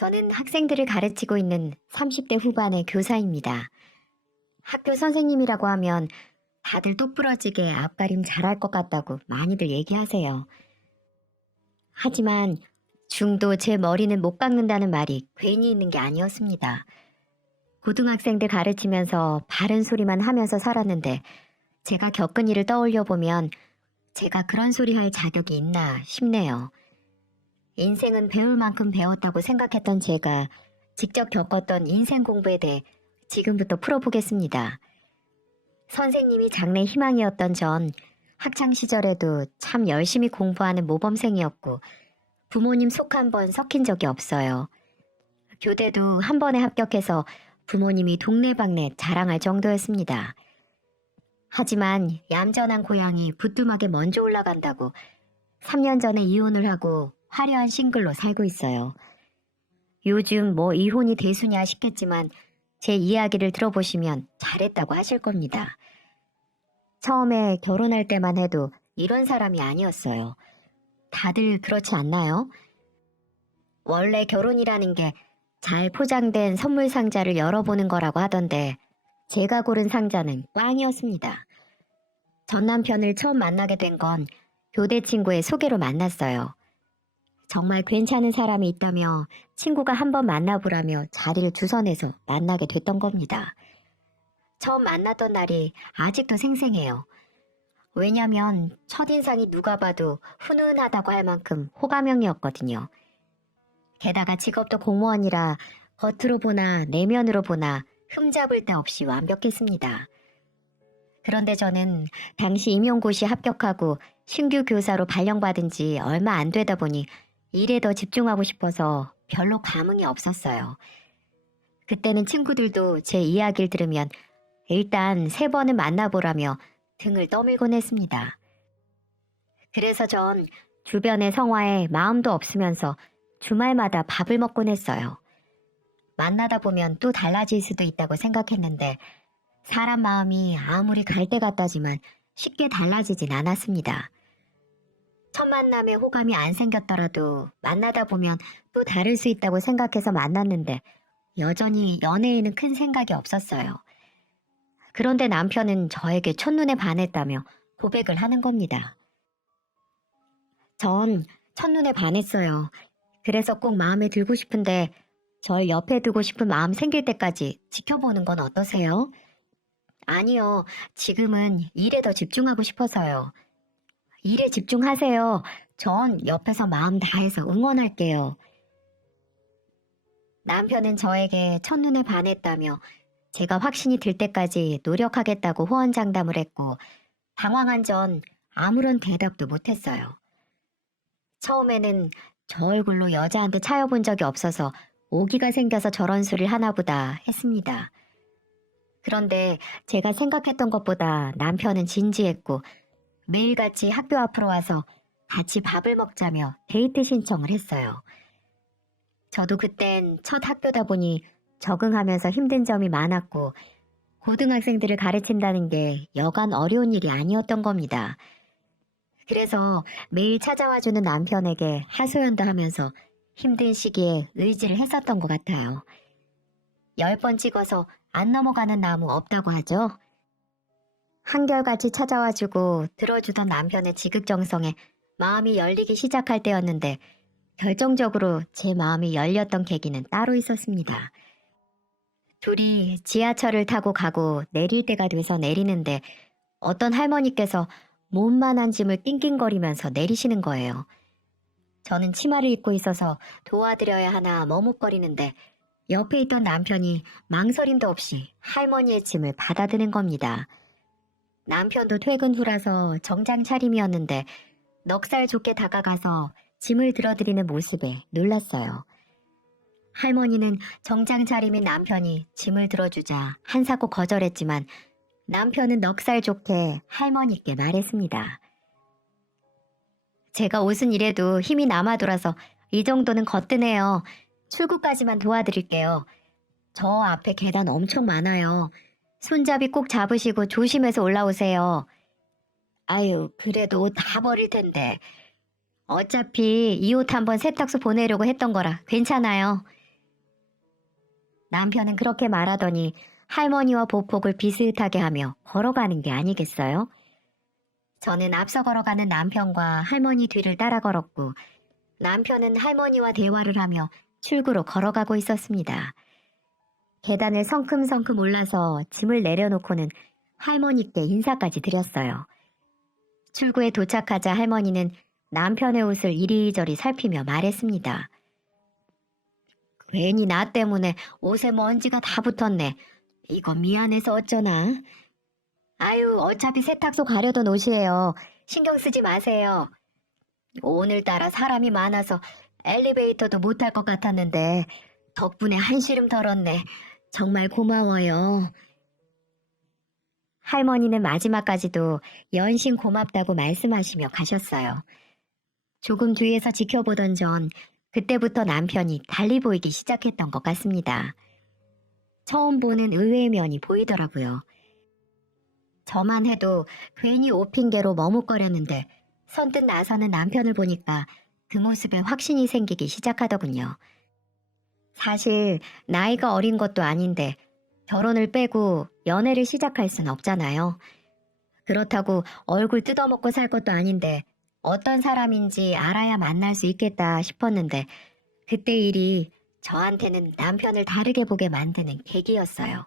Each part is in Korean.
저는 학생들을 가르치고 있는 30대 후반의 교사입니다. 학교 선생님이라고 하면 다들 똑부러지게 앞가림 잘할 것 같다고 많이들 얘기하세요. 하지만 중도 제 머리는 못 깎는다는 말이 괜히 있는 게 아니었습니다. 고등학생들 가르치면서 바른 소리만 하면서 살았는데 제가 겪은 일을 떠올려 보면 제가 그런 소리 할 자격이 있나 싶네요. 인생은 배울 만큼 배웠다고 생각했던 제가 직접 겪었던 인생 공부에 대해 지금부터 풀어보겠습니다. 선생님이 장래 희망이었던 전 학창 시절에도 참 열심히 공부하는 모범생이었고 부모님 속 한 번 섞인 적이 없어요. 교대도 한 번에 합격해서 부모님이 동네방네 자랑할 정도였습니다. 하지만 얌전한 고양이 부뚜막에 먼저 올라간다고 3년 전에 이혼을 하고 화려한 싱글로 살고 있어요. 요즘 뭐 이혼이 대수냐 싶겠지만 제 이야기를 들어보시면 잘했다고 하실 겁니다. 처음에 결혼할 때만 해도 이런 사람이 아니었어요. 다들 그렇지 않나요? 원래 결혼이라는 게 잘 포장된 선물 상자를 열어보는 거라고 하던데 제가 고른 상자는 꽝이었습니다. 전 남편을 처음 만나게 된 건 교대 친구의 소개로 만났어요. 정말 괜찮은 사람이 있다며 친구가 한번 만나보라며 자리를 주선해서 만나게 됐던 겁니다. 처음 만났던 날이 아직도 생생해요. 왜냐면 첫인상이 누가 봐도 훈훈하다고 할 만큼 호감형이었거든요. 게다가 직업도 공무원이라 겉으로 보나 내면으로 보나 흠잡을 데 없이 완벽했습니다. 그런데 저는 당시 임용고시 합격하고 신규 교사로 발령받은 지 얼마 안 되다 보니 일에 더 집중하고 싶어서 별로 감흥이 없었어요. 그때는 친구들도 제 이야기를 들으면 일단 3번은 만나보라며 등을 떠밀곤 했습니다. 그래서 전 주변의 성화에 마음도 없으면서 주말마다 밥을 먹곤 했어요. 만나다 보면 또 달라질 수도 있다고 생각했는데 사람 마음이 아무리 갈대 같다지만 쉽게 달라지진 않았습니다. 첫 만남에 호감이 안 생겼더라도 만나다 보면 또 다를 수 있다고 생각해서 만났는데 여전히 연애에는 큰 생각이 없었어요. 그런데 남편은 저에게 첫눈에 반했다며 고백을 하는 겁니다. 전 첫눈에 반했어요. 그래서 꼭 마음에 들고 싶은데 절 옆에 두고 싶은 마음 생길 때까지 지켜보는 건 어떠세요? 아니요. 지금은 일에 더 집중하고 싶어서요. 일에 집중하세요. 전 옆에서 마음 다해서 응원할게요. 남편은 저에게 첫눈에 반했다며 제가 확신이 들 때까지 노력하겠다고 호언장담을 했고 당황한 전 아무런 대답도 못했어요. 처음에는 저 얼굴로 여자한테 차여본 적이 없어서 오기가 생겨서 저런 소리를 하나보다 했습니다. 그런데 제가 생각했던 것보다 남편은 진지했고 매일같이 학교 앞으로 와서 같이 밥을 먹자며 데이트 신청을 했어요. 저도 그땐 첫 학교다 보니 적응하면서 힘든 점이 많았고 고등학생들을 가르친다는 게 여간 어려운 일이 아니었던 겁니다. 그래서 매일 찾아와주는 남편에게 하소연도 하면서 힘든 시기에 의지를 했었던 것 같아요. 10번 찍어서 안 넘어가는 나무 없다고 하죠. 한결같이 찾아와주고 들어주던 남편의 지극정성에 마음이 열리기 시작할 때였는데 결정적으로 제 마음이 열렸던 계기는 따로 있었습니다. 둘이 지하철을 타고 가고 내릴 때가 돼서 내리는데 어떤 할머니께서 몸만한 짐을 낑낑거리면서 내리시는 거예요. 저는 치마를 입고 있어서 도와드려야 하나 머뭇거리는데 옆에 있던 남편이 망설임도 없이 할머니의 짐을 받아드는 겁니다. 남편도 퇴근 후라서 정장 차림이었는데 넉살 좋게 다가가서 짐을 들어드리는 모습에 놀랐어요. 할머니는 정장 차림인 남편이 짐을 들어주자 한사코 거절했지만 남편은 넉살 좋게 할머니께 말했습니다. 제가 옷은 이래도 힘이 남아 돌아서 이 정도는 거뜬해요. 출구까지만 도와드릴게요. 저 앞에 계단 엄청 많아요. 손잡이 꼭 잡으시고 조심해서 올라오세요. 아유, 그래도 옷 다 버릴 텐데. 어차피 이 옷 한번 세탁소 보내려고 했던 거라 괜찮아요. 남편은 그렇게 말하더니 할머니와 보폭을 비슷하게 하며 걸어가는 게 아니겠어요? 저는 앞서 걸어가는 남편과 할머니 뒤를 따라 걸었고 남편은 할머니와 대화를 하며 출구로 걸어가고 있었습니다. 계단을 성큼성큼 올라서 짐을 내려놓고는 할머니께 인사까지 드렸어요. 출구에 도착하자 할머니는 남편의 옷을 이리저리 살피며 말했습니다. 괜히 나 때문에 옷에 먼지가 다 붙었네. 이거 미안해서 어쩌나. 아유, 어차피 세탁소 가려던 옷이에요. 신경 쓰지 마세요. 오늘따라 사람이 많아서 엘리베이터도 못 탈 것 같았는데 덕분에 한시름 덜었네. 정말 고마워요. 할머니는 마지막까지도 연신 고맙다고 말씀하시며 가셨어요. 조금 뒤에서 지켜보던 전 그때부터 남편이 달리 보이기 시작했던 것 같습니다. 처음 보는 의외의 면이 보이더라고요. 저만 해도 괜히 옷 핑계로 머뭇거렸는데 선뜻 나서는 남편을 보니까 그 모습에 확신이 생기기 시작하더군요. 사실 나이가 어린 것도 아닌데 결혼을 빼고 연애를 시작할 순 없잖아요. 그렇다고 얼굴 뜯어먹고 살 것도 아닌데 어떤 사람인지 알아야 만날 수 있겠다 싶었는데 그때 일이 저한테는 남편을 다르게 보게 만드는 계기였어요.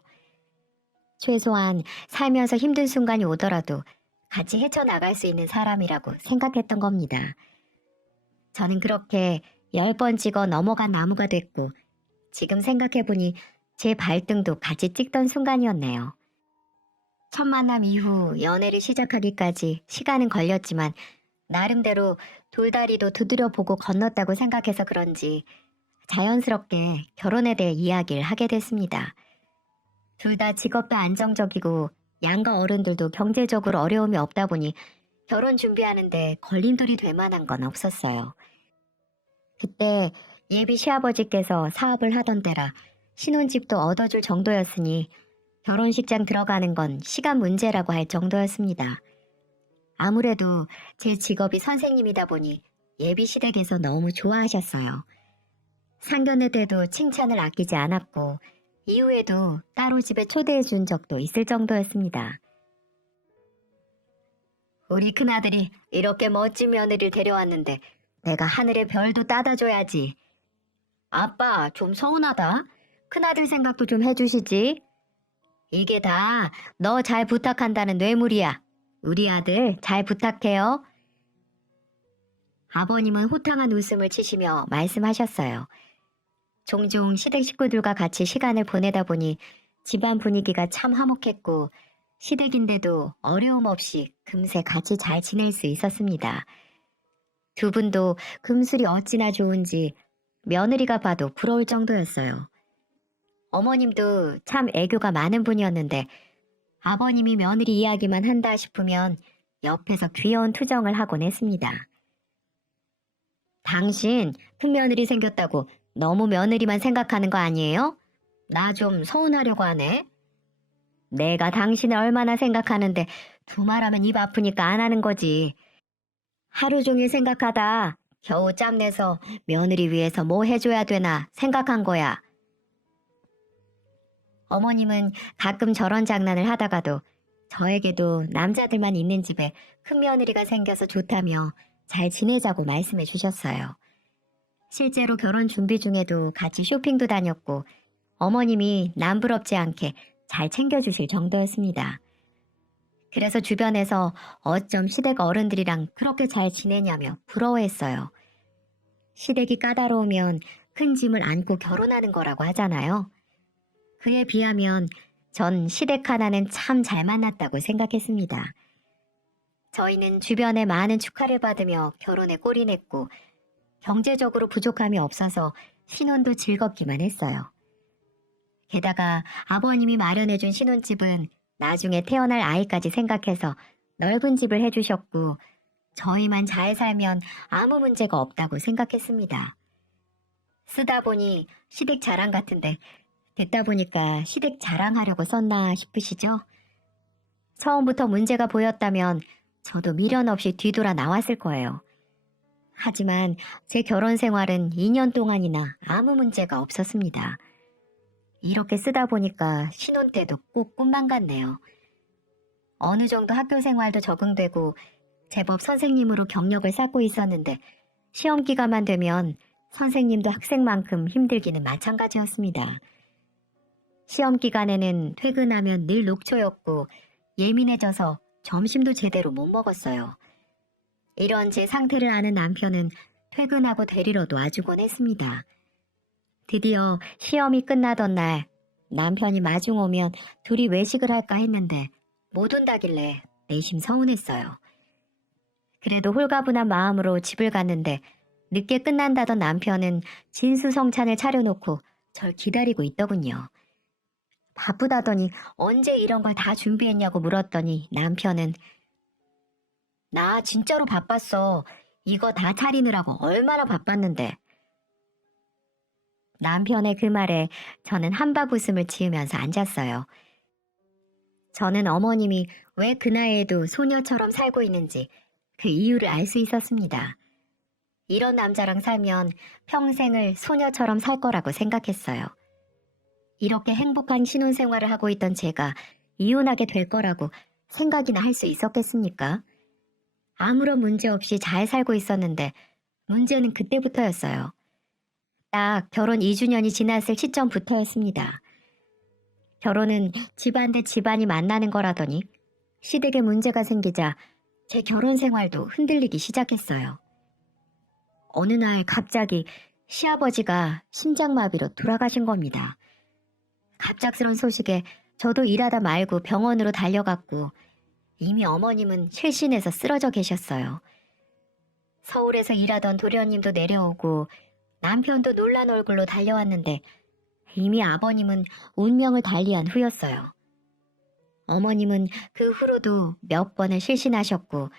최소한 살면서 힘든 순간이 오더라도 같이 헤쳐나갈 수 있는 사람이라고 생각했던 겁니다. 저는 그렇게 10번 찍어 넘어간 나무가 됐고 지금 생각해보니 제 발등도 같이 찍던 순간이었네요. 첫 만남 이후 연애를 시작하기까지 시간은 걸렸지만 나름대로 돌다리도 두드려보고 건넜다고 생각해서 그런지 자연스럽게 결혼에 대해 이야기를 하게 됐습니다. 둘 다 직업도 안정적이고 양가 어른들도 경제적으로 어려움이 없다 보니 결혼 준비하는데 걸림돌이 될 만한 건 없었어요. 그때 예비 시아버지께서 사업을 하던 때라 신혼집도 얻어줄 정도였으니 결혼식장 들어가는 건 시간 문제라고 할 정도였습니다. 아무래도 제 직업이 선생님이다 보니 예비 시댁에서 너무 좋아하셨어요. 상견례 때도 칭찬을 아끼지 않았고 이후에도 따로 집에 초대해 준 적도 있을 정도였습니다. 우리 큰아들이 이렇게 멋진 며느리를 데려왔는데 내가 하늘의 별도 따다 줘야지. 아빠, 좀 서운하다. 큰아들 생각도 좀 해주시지. 이게 다 너 잘 부탁한다는 뇌물이야. 우리 아들 잘 부탁해요. 아버님은 호탕한 웃음을 치시며 말씀하셨어요. 종종 시댁 식구들과 같이 시간을 보내다 보니 집안 분위기가 참 화목했고 시댁인데도 어려움 없이 금세 같이 잘 지낼 수 있었습니다. 두 분도 금술이 어찌나 좋은지 며느리가 봐도 부러울 정도였어요. 어머님도 참 애교가 많은 분이었는데 아버님이 며느리 이야기만 한다 싶으면 옆에서 귀여운 투정을 하곤 했습니다. 당신 큰며느리 생겼다고 너무 며느리만 생각하는 거 아니에요? 나 좀 서운하려고 하네. 내가 당신을 얼마나 생각하는데 두말하면 입 아프니까 안 하는 거지. 하루 종일 생각하다 겨우 짬내서 며느리 위해서 뭐 해줘야 되나 생각한 거야. 어머님은 가끔 저런 장난을 하다가도 저에게도 남자들만 있는 집에 큰며느리가 생겨서 좋다며 잘 지내자고 말씀해 주셨어요. 실제로 결혼 준비 중에도 같이 쇼핑도 다녔고 어머님이 남부럽지 않게 잘 챙겨주실 정도였습니다. 그래서 주변에서 어쩜 시댁 어른들이랑 그렇게 잘 지내냐며 부러워했어요. 시댁이 까다로우면 큰 짐을 안고 결혼하는 거라고 하잖아요. 그에 비하면 전 시댁 하나는 참 잘 만났다고 생각했습니다. 저희는 주변에 많은 축하를 받으며 결혼에 꼴이냈고 경제적으로 부족함이 없어서 신혼도 즐겁기만 했어요. 게다가 아버님이 마련해준 신혼집은 나중에 태어날 아이까지 생각해서 넓은 집을 해주셨고 저희만 잘 살면 아무 문제가 없다고 생각했습니다. 쓰다 보니 시댁 자랑 같은데 듣다 보니까 시댁 자랑하려고 썼나 싶으시죠? 처음부터 문제가 보였다면 저도 미련 없이 뒤돌아 나왔을 거예요. 하지만 제 결혼 생활은 2년 동안이나 아무 문제가 없었습니다. 이렇게 쓰다 보니까 신혼 때도 꼭 꿈만 같네요. 어느 정도 학교 생활도 적응되고 제법 선생님으로 경력을 쌓고 있었는데 시험 기간만 되면 선생님도 학생만큼 힘들기는 마찬가지였습니다. 시험 기간에는 퇴근하면 늘 녹초였고 예민해져서 점심도 제대로 못 먹었어요. 이런 제 상태를 아는 남편은 퇴근하고 데리러도 와주곤 했습니다. 드디어 시험이 끝나던 날 남편이 마중 오면 둘이 외식을 할까 했는데 못 온다길래 내심 서운했어요. 그래도 홀가분한 마음으로 집을 갔는데 늦게 끝난다던 남편은 진수성찬을 차려놓고 절 기다리고 있더군요. 바쁘다더니 언제 이런 걸 다 준비했냐고 물었더니 남편은 나 진짜로 바빴어. 이거 다 차리느라고 얼마나 바빴는데. 남편의 그 말에 저는 한박 웃음을 지으면서 앉았어요. 저는 어머님이 왜 그 나이에도 소녀처럼 살고 있는지 그 이유를 알 수 있었습니다. 이런 남자랑 살면 평생을 소녀처럼 살 거라고 생각했어요. 이렇게 행복한 신혼생활을 하고 있던 제가 이혼하게 될 거라고 생각이나 할 수 있었겠습니까? 아무런 문제 없이 잘 살고 있었는데 문제는 그때부터였어요. 딱 결혼 2주년이 지났을 시점부터였습니다. 결혼은 집안 대 집안이 만나는 거라더니 시댁에 문제가 생기자 제 결혼 생활도 흔들리기 시작했어요. 어느 날 갑자기 시아버지가 심장마비로 돌아가신 겁니다. 갑작스런 소식에 저도 일하다 말고 병원으로 달려갔고 이미 어머님은 실신해서 쓰러져 계셨어요. 서울에서 일하던 도련님도 내려오고 남편도 놀란 얼굴로 달려왔는데 이미 아버님은 운명을 달리한 후였어요. 어머님은 그 후로도 몇 번을 실신하셨고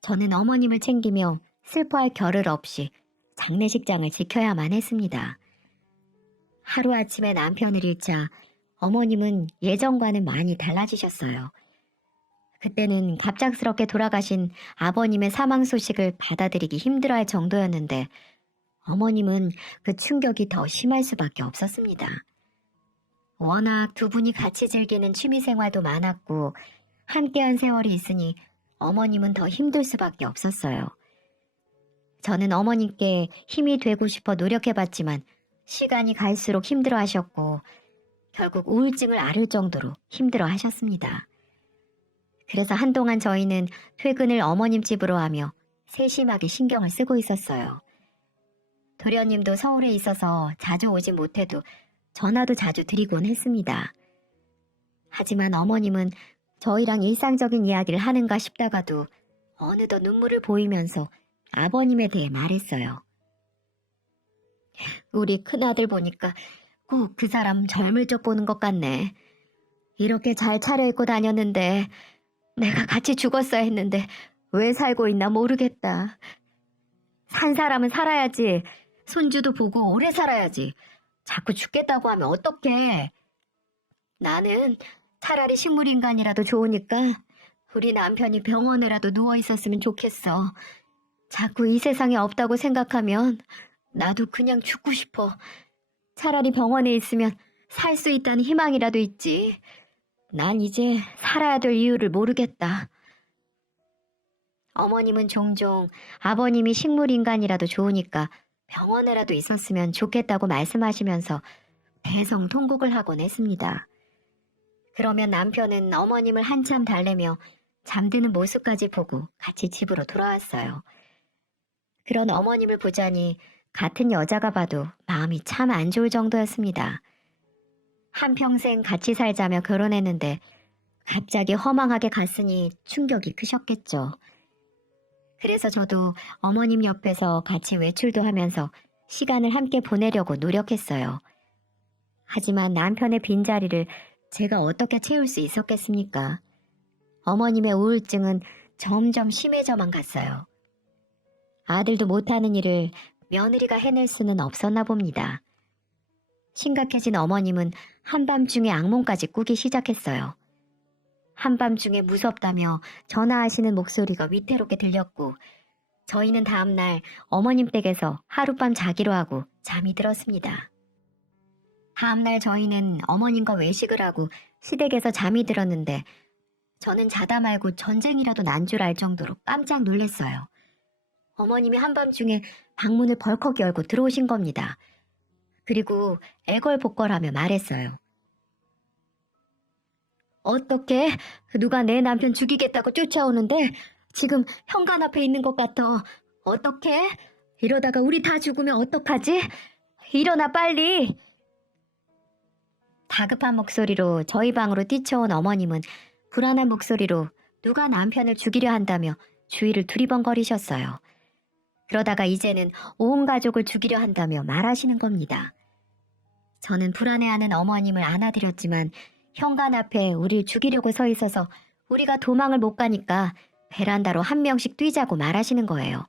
저는 어머님을 챙기며 슬퍼할 겨를 없이 장례식장을 지켜야만 했습니다. 하루아침에 남편을 잃자 어머님은 예전과는 많이 달라지셨어요. 그때는 갑작스럽게 돌아가신 아버님의 사망 소식을 받아들이기 힘들어할 정도였는데 어머님은 그 충격이 더 심할 수밖에 없었습니다. 워낙 두 분이 같이 즐기는 취미생활도 많았고 함께한 세월이 있으니 어머님은 더 힘들 수밖에 없었어요. 저는 어머님께 힘이 되고 싶어 노력해봤지만 시간이 갈수록 힘들어하셨고 결국 우울증을 앓을 정도로 힘들어하셨습니다. 그래서 한동안 저희는 퇴근을 어머님 집으로 하며 세심하게 신경을 쓰고 있었어요. 도련님도 서울에 있어서 자주 오지 못해도 전화도 자주 드리곤 했습니다. 하지만 어머님은 저희랑 일상적인 이야기를 하는가 싶다가도 어느덧 눈물을 보이면서 아버님에 대해 말했어요. 우리 큰아들 보니까 꼭 그 사람 젊을 적 보는 것 같네. 이렇게 잘 차려입고 다녔는데 내가 같이 죽었어야 했는데 왜 살고 있나 모르겠다. 산 사람은 살아야지. 손주도 보고 오래 살아야지. 자꾸 죽겠다고 하면 어떡해. 나는 차라리 식물인간이라도 좋으니까 우리 남편이 병원에라도 누워있었으면 좋겠어. 자꾸 이 세상에 없다고 생각하면 나도 그냥 죽고 싶어. 차라리 병원에 있으면 살 수 있다는 희망이라도 있지. 난 이제 살아야 될 이유를 모르겠다. 어머님은 종종 아버님이 식물인간이라도 좋으니까 병원에라도 있었으면 좋겠다고 말씀하시면서 대성통곡을 하곤 했습니다. 그러면 남편은 어머님을 한참 달래며 잠드는 모습까지 보고 같이 집으로 돌아왔어요. 그런 어머님을 보자니 같은 여자가 봐도 마음이 참 안 좋을 정도였습니다. 한평생 같이 살자며 결혼했는데 갑자기 허망하게 갔으니 충격이 크셨겠죠. 그래서 저도 어머님 옆에서 같이 외출도 하면서 시간을 함께 보내려고 노력했어요. 하지만 남편의 빈자리를 제가 어떻게 채울 수 있었겠습니까? 어머님의 우울증은 점점 심해져만 갔어요. 아들도 못하는 일을 며느리가 해낼 수는 없었나 봅니다. 심각해진 어머님은 한밤중에 악몽까지 꾸기 시작했어요. 한밤중에 무섭다며 전화하시는 목소리가 위태롭게 들렸고 저희는 다음날 어머님 댁에서 하룻밤 자기로 하고 잠이 들었습니다. 다음날 저희는 어머님과 외식을 하고 시댁에서 잠이 들었는데 저는 자다 말고 전쟁이라도 난 줄 알 정도로 깜짝 놀랐어요. 어머님이 한밤중에 방문을 벌컥 열고 들어오신 겁니다. 그리고 애걸복걸하며 말했어요. 어떻게? 누가 내 남편 죽이겠다고 쫓아오는데 지금 현관 앞에 있는 것 같아. 어떻게? 이러다가 우리 다 죽으면 어떡하지? 일어나 빨리! 다급한 목소리로 저희 방으로 뛰쳐온 어머님은 불안한 목소리로 누가 남편을 죽이려 한다며 주위를 두리번거리셨어요. 그러다가 이제는 온 가족을 죽이려 한다며 말하시는 겁니다. 저는 불안해하는 어머님을 안아드렸지만 현관 앞에 우릴 죽이려고 서 있어서 우리가 도망을 못 가니까 베란다로 한 명씩 뛰자고 말하시는 거예요.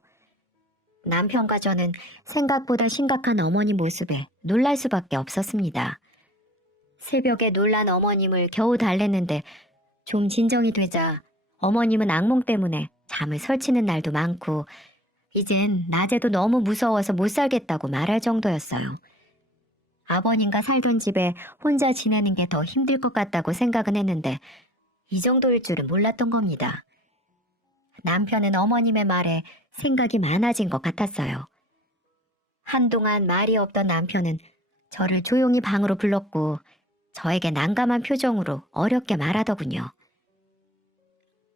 남편과 저는 생각보다 심각한 어머니 모습에 놀랄 수밖에 없었습니다. 새벽에 놀란 어머님을 겨우 달랬는데 좀 진정이 되자 어머님은 악몽 때문에 잠을 설치는 날도 많고 이젠 낮에도 너무 무서워서 못 살겠다고 말할 정도였어요. 아버님과 살던 집에 혼자 지내는 게 더 힘들 것 같다고 생각은 했는데 이 정도일 줄은 몰랐던 겁니다. 남편은 어머님의 말에 생각이 많아진 것 같았어요. 한동안 말이 없던 남편은 저를 조용히 방으로 불렀고 저에게 난감한 표정으로 어렵게 말하더군요.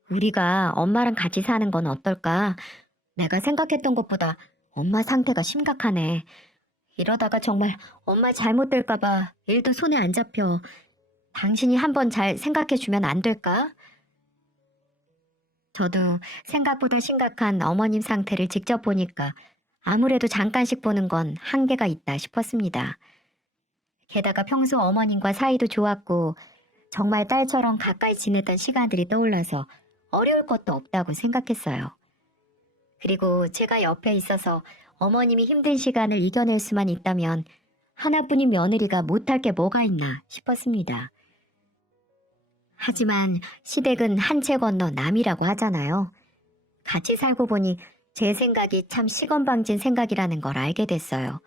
우리가 엄마랑 같이 사는 건 어떨까? 내가 생각했던 것보다 엄마 상태가 심각하네. 이러다가 정말 엄마 잘못될까봐 일도 손에 안 잡혀. 당신이 한번 잘 생각해주면 안 될까? 저도 생각보다 심각한 어머님 상태를 직접 보니까 아무래도 잠깐씩 보는 건 한계가 있다 싶었습니다. 게다가 평소 어머님과 사이도 좋았고 정말 딸처럼 가까이 지냈던 시간들이 떠올라서 어려울 것도 없다고 생각했어요. 그리고 제가 옆에 있어서 어머님이 힘든 시간을 이겨낼 수만 있다면 하나뿐인 며느리가 못할 게 뭐가 있나 싶었습니다. 하지만 시댁은 한 채 건너 남이라고 하잖아요. 같이 살고 보니 제 생각이 참 시건방진 생각이라는 걸 알게 됐어요.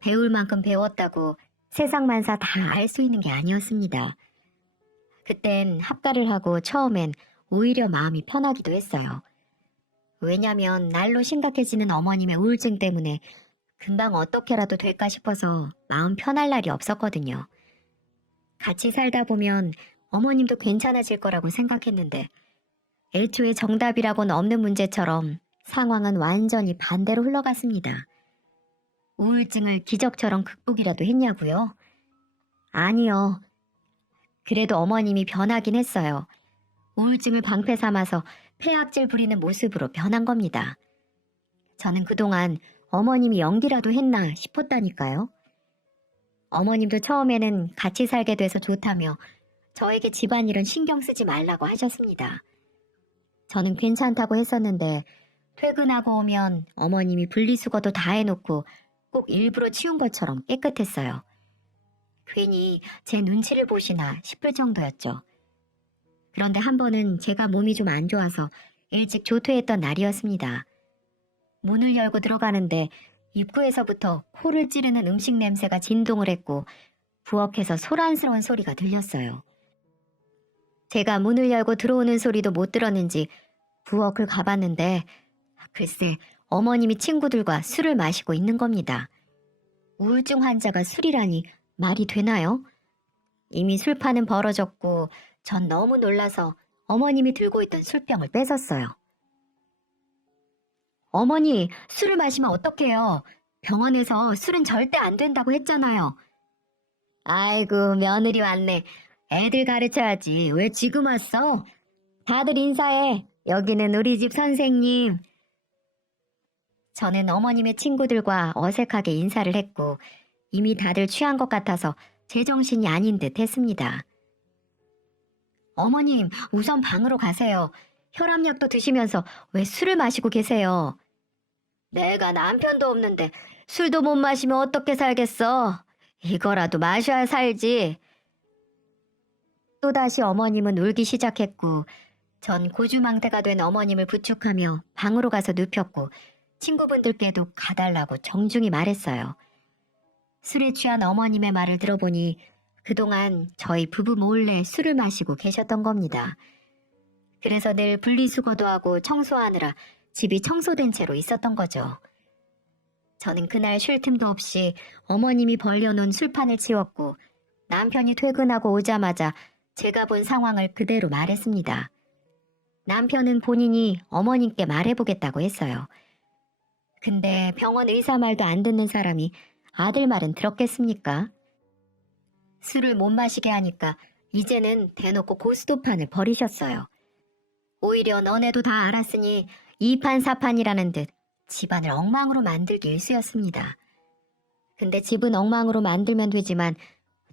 배울 만큼 배웠다고 세상만사 다 알 수 있는 게 아니었습니다. 그땐 합가를 하고 처음엔 오히려 마음이 편하기도 했어요. 왜냐면 날로 심각해지는 어머님의 우울증 때문에 금방 어떻게라도 될까 싶어서 마음 편할 날이 없었거든요. 같이 살다 보면 어머님도 괜찮아질 거라고 생각했는데 애초에 정답이라고는 없는 문제처럼 상황은 완전히 반대로 흘러갔습니다. 우울증을 기적처럼 극복이라도 했냐고요? 아니요. 그래도 어머님이 변하긴 했어요. 우울증을 방패 삼아서 폐악질 부리는 모습으로 변한 겁니다. 저는 그동안 어머님이 연기라도 했나 싶었다니까요. 어머님도 처음에는 같이 살게 돼서 좋다며 저에게 집안일은 신경 쓰지 말라고 하셨습니다. 저는 괜찮다고 했었는데 퇴근하고 오면 어머님이 분리수거도 다 해놓고 꼭 일부러 치운 것처럼 깨끗했어요. 괜히 제 눈치를 보시나 싶을 정도였죠. 그런데 한 번은 제가 몸이 좀 안 좋아서 일찍 조퇴했던 날이었습니다. 문을 열고 들어가는데 입구에서부터 코를 찌르는 음식 냄새가 진동을 했고 부엌에서 소란스러운 소리가 들렸어요. 제가 문을 열고 들어오는 소리도 못 들었는지 부엌을 가봤는데 글쎄 어머님이 친구들과 술을 마시고 있는 겁니다. 우울증 환자가 술이라니 말이 되나요? 이미 술판은 벌어졌고 전 너무 놀라서 어머님이 들고 있던 술병을 뺏었어요. 어머니, 술을 마시면 어떡해요? 병원에서 술은 절대 안 된다고 했잖아요. 아이고, 며느리 왔네. 애들 가르쳐야지. 왜 지금 왔어? 다들 인사해. 여기는 우리 집 선생님. 저는 어머님의 친구들과 어색하게 인사를 했고 이미 다들 취한 것 같아서 제정신이 아닌 듯 했습니다. 어머님, 우선 방으로 가세요. 혈압약도 드시면서 왜 술을 마시고 계세요? 내가 남편도 없는데 술도 못 마시면 어떻게 살겠어? 이거라도 마셔야 살지. 또다시 어머님은 울기 시작했고 전 고주망태가 된 어머님을 부축하며 방으로 가서 눕혔고 친구분들께도 가달라고 정중히 말했어요. 술에 취한 어머님의 말을 들어보니 그동안 저희 부부 몰래 술을 마시고 계셨던 겁니다. 그래서 늘 분리수거도 하고 청소하느라 집이 청소된 채로 있었던 거죠. 저는 그날 쉴 틈도 없이 어머님이 벌려놓은 술판을 치웠고 남편이 퇴근하고 오자마자 제가 본 상황을 그대로 말했습니다. 남편은 본인이 어머님께 말해보겠다고 했어요. 근데 병원 의사 말도 안 듣는 사람이 아들 말은 들었겠습니까? 술을 못 마시게 하니까 이제는 대놓고 고스톱판을 버리셨어요. 오히려 너네도 다 알았으니 이판사판이라는 듯 집안을 엉망으로 만들기 일쑤였습니다. 근데 집은 엉망으로 만들면 되지만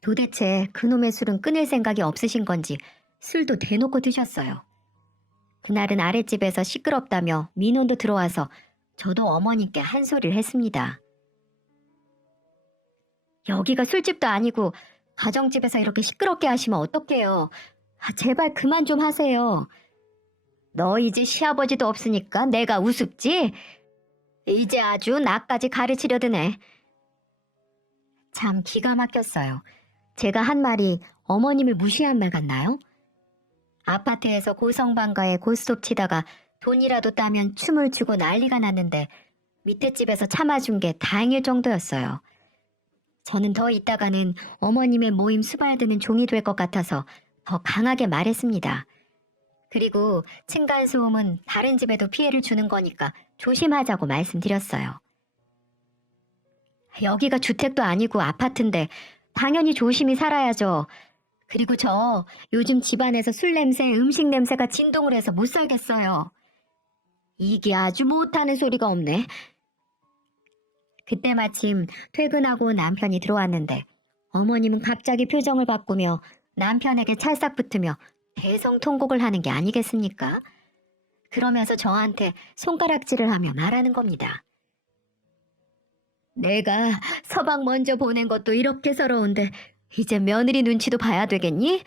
도대체 그놈의 술은 끊을 생각이 없으신 건지 술도 대놓고 드셨어요. 그날은 아랫집에서 시끄럽다며 민원도 들어와서 저도 어머니께 한 소리를 했습니다. 여기가 술집도 아니고 가정집에서 이렇게 시끄럽게 하시면 어떡해요. 제발 그만 좀 하세요. 너 이제 시아버지도 없으니까 내가 우습지? 이제 아주 나까지 가르치려 드네. 참 기가 막혔어요. 제가 한 말이 어머님을 무시한 말 같나요? 아파트에서 고성방가에 고스톱 치다가 돈이라도 따면 춤을 추고 난리가 났는데 밑에 집에서 참아준 게 다행일 정도였어요. 저는 더 있다가는 어머님의 모임 수발드는 종이 될 것 같아서 더 강하게 말했습니다. 그리고 층간소음은 다른 집에도 피해를 주는 거니까 조심하자고 말씀드렸어요. 여기가 주택도 아니고 아파트인데 당연히 조심히 살아야죠. 그리고 저 요즘 집안에서 술 냄새, 음식 냄새가 진동을 해서 못 살겠어요. 이게 아주 못하는 소리가 없네. 그때 마침 퇴근하고 남편이 들어왔는데 어머님은 갑자기 표정을 바꾸며 남편에게 찰싹 붙으며 대성통곡을 하는 게 아니겠습니까? 그러면서 저한테 손가락질을 하며 말하는 겁니다. 내가 서방 먼저 보낸 것도 이렇게 서러운데 이제 며느리 눈치도 봐야 되겠니?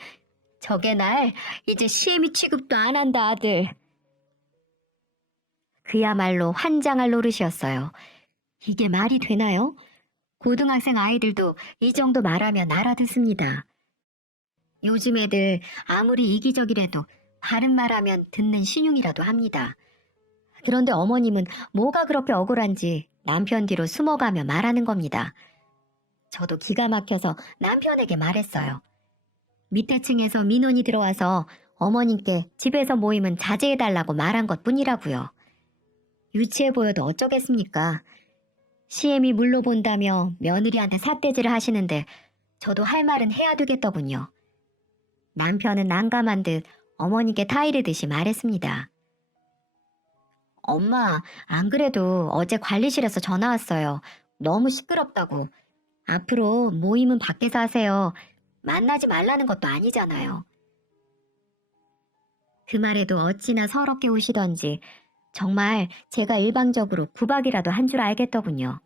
저게 날 이제 시애미 취급도 안 한다 아들. 그야말로 환장할 노릇이었어요. 이게 말이 되나요? 고등학생 아이들도 이 정도 말하면 알아듣습니다. 요즘 애들 아무리 이기적이라도 바른 말하면 듣는 신용이라도 합니다. 그런데 어머님은 뭐가 그렇게 억울한지 남편 뒤로 숨어가며 말하는 겁니다. 저도 기가 막혀서 남편에게 말했어요. 밑에 층에서 민원이 들어와서 어머님께 집에서 모임은 자제해달라고 말한 것뿐이라고요. 유치해 보여도 어쩌겠습니까? 시엠이 물러본다며 며느리한테 삿대질을 하시는데 저도 할 말은 해야 되겠더군요. 남편은 난감한 듯 어머니께 타이르듯이 말했습니다. 엄마, 안 그래도 어제 관리실에서 전화 왔어요. 너무 시끄럽다고. 앞으로 모임은 밖에서 하세요. 만나지 말라는 것도 아니잖아요. 그 말에도 어찌나 서럽게 우시던지 정말 제가 일방적으로 구박이라도 한 줄 알겠더군요.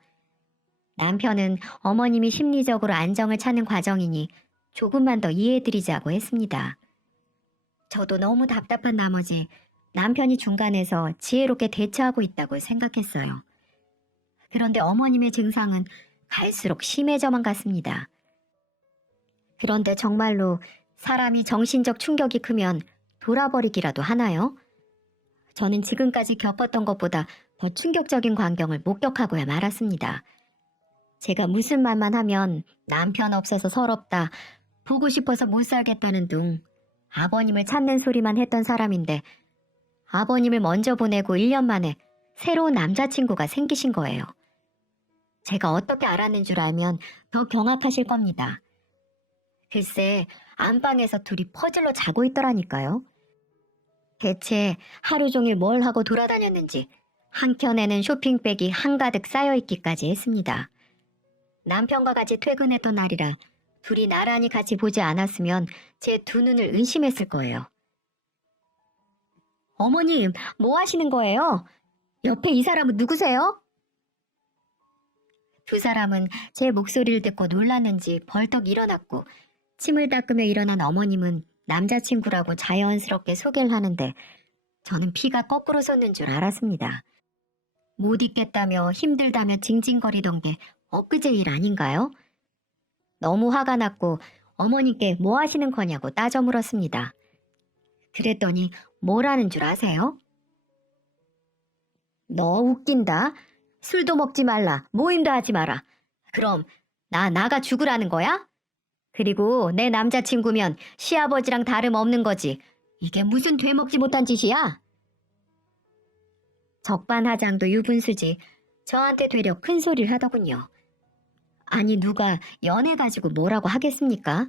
남편은 어머님이 심리적으로 안정을 찾는 과정이니 조금만 더 이해해드리자고 했습니다. 저도 너무 답답한 나머지 남편이 중간에서 지혜롭게 대처하고 있다고 생각했어요. 그런데 어머님의 증상은 갈수록 심해져만 갔습니다. 그런데 정말로 사람이 정신적 충격이 크면 돌아버리기라도 하나요? 저는 지금까지 겪었던 것보다 더 충격적인 광경을 목격하고야 말았습니다. 제가 무슨 말만 하면 남편 없어서 서럽다, 보고 싶어서 못 살겠다는 둥 아버님을 찾는 소리만 했던 사람인데 아버님을 먼저 보내고 1년 만에 새로운 남자친구가 생기신 거예요. 제가 어떻게 알았는 줄 알면 더 경악하실 겁니다. 글쎄, 안방에서 둘이 퍼즐로 자고 있더라니까요. 대체 하루 종일 뭘 하고 돌아다녔는지 한켠에는 쇼핑백이 한가득 쌓여있기까지 했습니다. 남편과 같이 퇴근했던 날이라 둘이 나란히 같이 보지 않았으면 제 두 눈을 의심했을 거예요. 어머님, 뭐 하시는 거예요? 옆에 이 사람은 누구세요? 두 사람은 제 목소리를 듣고 놀랐는지 벌떡 일어났고 침을 닦으며 일어난 어머님은 남자친구라고 자연스럽게 소개를 하는데 저는 피가 거꾸로 솟는 줄 알았습니다. 못 있겠다며 힘들다며 징징거리던 게 엊그제 일 아닌가요? 너무 화가 났고 어머니께 뭐 하시는 거냐고 따져 물었습니다. 그랬더니 뭐라는 줄 아세요? 너 웃긴다. 술도 먹지 말라. 모임도 하지 마라. 그럼 나 나가 죽으라는 거야? 그리고 내 남자친구면 시아버지랑 다름없는 거지. 이게 무슨 되먹지 못한 짓이야? 적반하장도 유분수지. 저한테 되려 큰 소리를 하더군요. 아니 누가 연애 가지고 뭐라고 하겠습니까?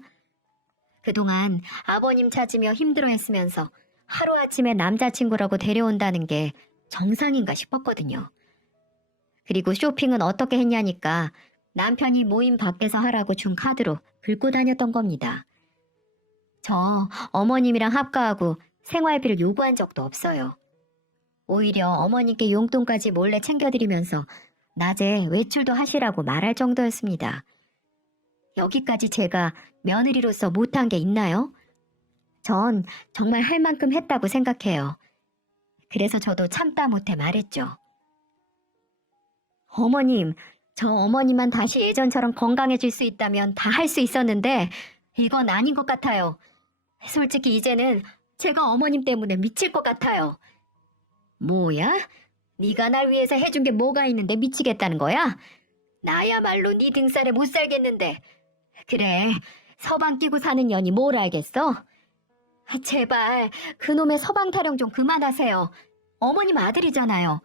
그동안 아버님 찾으며 힘들어했으면서 하루아침에 남자친구라고 데려온다는 게 정상인가 싶었거든요. 그리고 쇼핑은 어떻게 했냐니까 남편이 모임 밖에서 하라고 준 카드로 긁고 다녔던 겁니다. 저 어머님이랑 합가하고 생활비를 요구한 적도 없어요. 오히려 어머니께 용돈까지 몰래 챙겨드리면서 낮에 외출도 하시라고 말할 정도였습니다. 여기까지 제가 며느리로서 못한 게 있나요? 전 정말 할 만큼 했다고 생각해요. 그래서 저도 참다 못해 말했죠. 어머님, 저 어머니만 다시 예전처럼 건강해질 수 있다면 다 할 수 있었는데 이건 아닌 것 같아요. 솔직히 이제는 제가 어머님 때문에 미칠 것 같아요. 뭐야? 네가 날 위해서 해준 게 뭐가 있는데 미치겠다는 거야? 나야말로 네 등살에 못 살겠는데. 그래, 서방 끼고 사는 년이 뭘 알겠어? 제발 그놈의 서방 타령 좀 그만하세요. 어머님 아들이잖아요.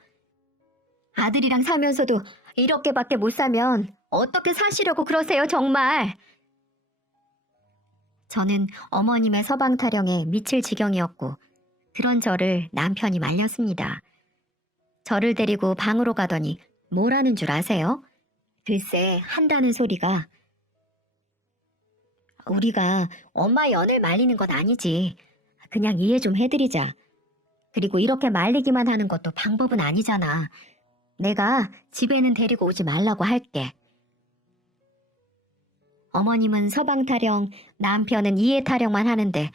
아들이랑 살면서도 이렇게밖에 못 사면 어떻게 사시려고 그러세요, 정말? 저는 어머님의 서방 타령에 미칠 지경이었고 그런 저를 남편이 말렸습니다. 저를 데리고 방으로 가더니 뭐라는 줄 아세요? 글쎄 한다는 소리가 우리가 엄마 연을 말리는 건 아니지. 그냥 이해 좀 해드리자. 그리고 이렇게 말리기만 하는 것도 방법은 아니잖아. 내가 집에는 데리고 오지 말라고 할게. 어머님은 서방 타령, 남편은 이해 타령만 하는데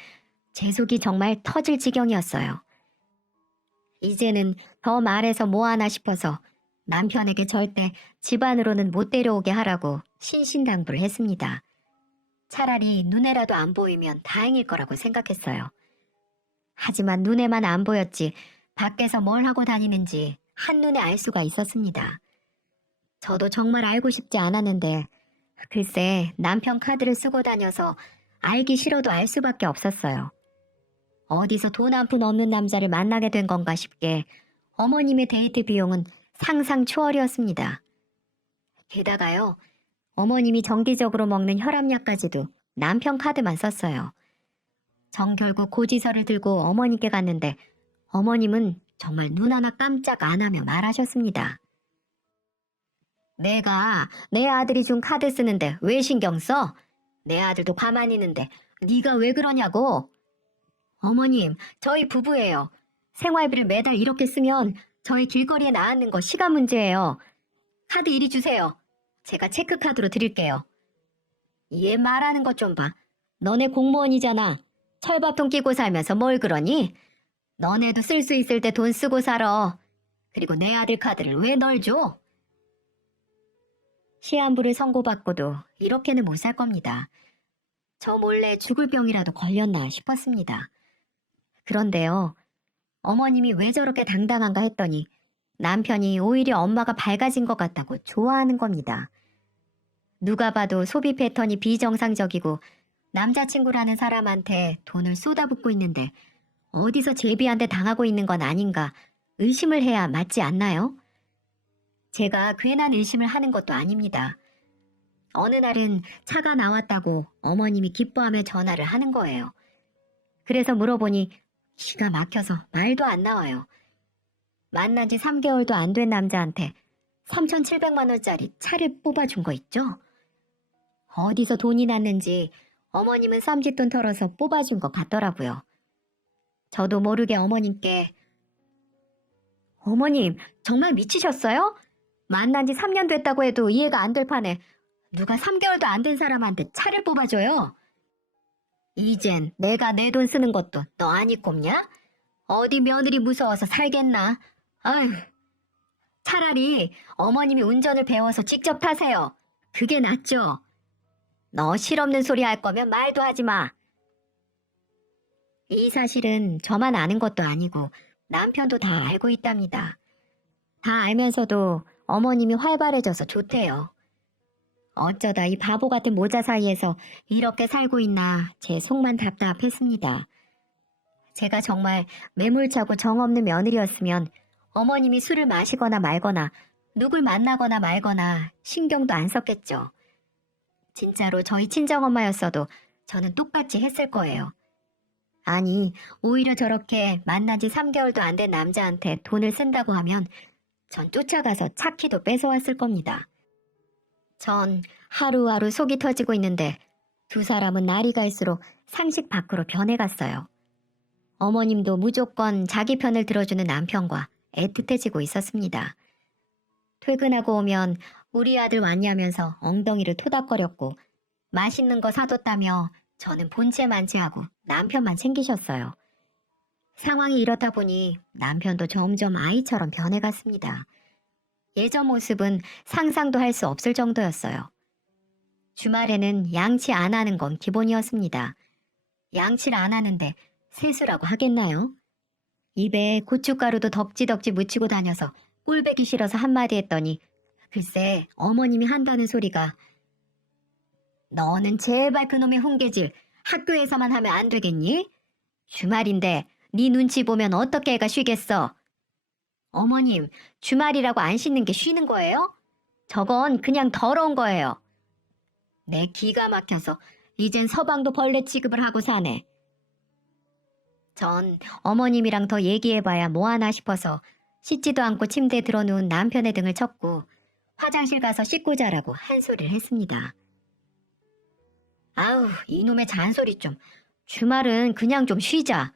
제 속이 정말 터질 지경이었어요. 이제는 더 말해서 뭐하나 싶어서 남편에게 절대 집안으로는 못 데려오게 하라고 신신당부를 했습니다. 차라리 눈에라도 안 보이면 다행일 거라고 생각했어요. 하지만 눈에만 안 보였지 밖에서 뭘 하고 다니는지 한눈에 알 수가 있었습니다. 저도 정말 알고 싶지 않았는데 글쎄 남편 카드를 쓰고 다녀서 알기 싫어도 알 수밖에 없었어요. 어디서 돈 한 푼 없는 남자를 만나게 된 건가 싶게 어머님의 데이트 비용은 상상 초월이었습니다. 게다가요. 어머님이 정기적으로 먹는 혈압약까지도 남편 카드만 썼어요. 정 결국 고지서를 들고 어머니께 갔는데 어머님은 정말 눈 하나 깜짝 안 하며 말하셨습니다. 내가 내 아들이 준 카드 쓰는데 왜 신경 써? 내 아들도 가만히 있는데 네가 왜 그러냐고. 어머님, 저희 부부예요. 생활비를 매달 이렇게 쓰면 저희 길거리에 나앉는 거 시간 문제예요. 카드 이리 주세요. 제가 체크카드로 드릴게요. 얘 말하는 것 좀 봐. 너네 공무원이잖아. 철밥통 끼고 살면서 뭘 그러니? 너네도 쓸 수 있을 때 돈 쓰고 살아. 그리고 내 아들 카드를 왜 널 줘? 시한부를 선고받고도 이렇게는 못 살 겁니다. 저 몰래 죽을 병이라도 걸렸나 싶었습니다. 그런데요. 어머님이 왜 저렇게 당당한가 했더니 남편이 오히려 엄마가 밝아진 것 같다고 좋아하는 겁니다. 누가 봐도 소비 패턴이 비정상적이고 남자친구라는 사람한테 돈을 쏟아붓고 있는데 어디서 제비한테 당하고 있는 건 아닌가 의심을 해야 맞지 않나요? 제가 괜한 의심을 하는 것도 아닙니다. 어느 날은 차가 나왔다고 어머님이 기뻐하며 전화를 하는 거예요. 그래서 물어보니 기가 막혀서 말도 안 나와요. 만난 지 3개월도 안 된 남자한테 3,700만 원짜리 차를 뽑아준 거 있죠? 어디서 돈이 났는지 어머님은 쌈짓돈 털어서 뽑아준 것 같더라고요. 저도 모르게 어머님께 어머님 정말 미치셨어요? 만난 지 3년 됐다고 해도 이해가 안 될 판에 누가 3개월도 안 된 사람한테 차를 뽑아줘요? 이젠 내가 내 돈 쓰는 것도 너 아니 꼽냐? 어디 며느리 무서워서 살겠나? 아휴, 차라리 어머님이 운전을 배워서 직접 타세요. 그게 낫죠. 너 실없는 소리 할 거면 말도 하지 마. 이 사실은 저만 아는 것도 아니고 남편도 다 알고 있답니다. 다 알면서도 어머님이 활발해져서 좋대요. 어쩌다 이 바보 같은 모자 사이에서 이렇게 살고 있나 제 속만 답답했습니다. 제가 정말 매몰차고 정없는 며느리였으면 어머님이 술을 마시거나 말거나 누굴 만나거나 말거나 신경도 안 썼겠죠. 진짜로 저희 친정엄마였어도 저는 똑같이 했을 거예요. 아니, 오히려 저렇게 만난 지 3개월도 안 된 남자한테 돈을 쓴다고 하면 전 쫓아가서 차 키도 뺏어왔을 겁니다. 전 하루하루 속이 터지고 있는데 두 사람은 날이 갈수록 상식 밖으로 변해갔어요. 어머님도 무조건 자기 편을 들어주는 남편과 애틋해지고 있었습니다. 퇴근하고 오면 우리 아들 왔냐면서 엉덩이를 토닥거렸고 맛있는 거 사뒀다며 저는 본체 만지하고 남편만 챙기셨어요. 상황이 이렇다 보니 남편도 점점 아이처럼 변해갔습니다. 예전 모습은 상상도 할 수 없을 정도였어요. 주말에는 양치 안 하는 건 기본이었습니다. 양치를 안 하는데 세수라고 하겠나요? 입에 고춧가루도 덕지덕지 묻히고 다녀서 꼴배기 싫어서 한마디 했더니 글쎄 어머님이 한다는 소리가 너는 제발 그놈의 훈계질 학교에서만 하면 안 되겠니? 주말인데 네 눈치 보면 어떻게 애가 쉬겠어? 어머님, 주말이라고 안 씻는 게 쉬는 거예요? 저건 그냥 더러운 거예요. 내 기가 막혀서 이젠 서방도 벌레 취급을 하고 사네. 전 어머님이랑 더 얘기해봐야 뭐하나 싶어서 씻지도 않고 침대에 들어누운 남편의 등을 쳤고 화장실 가서 씻고 자라고 한 소리를 했습니다. 아우, 이놈의 잔소리 좀. 주말은 그냥 좀 쉬자.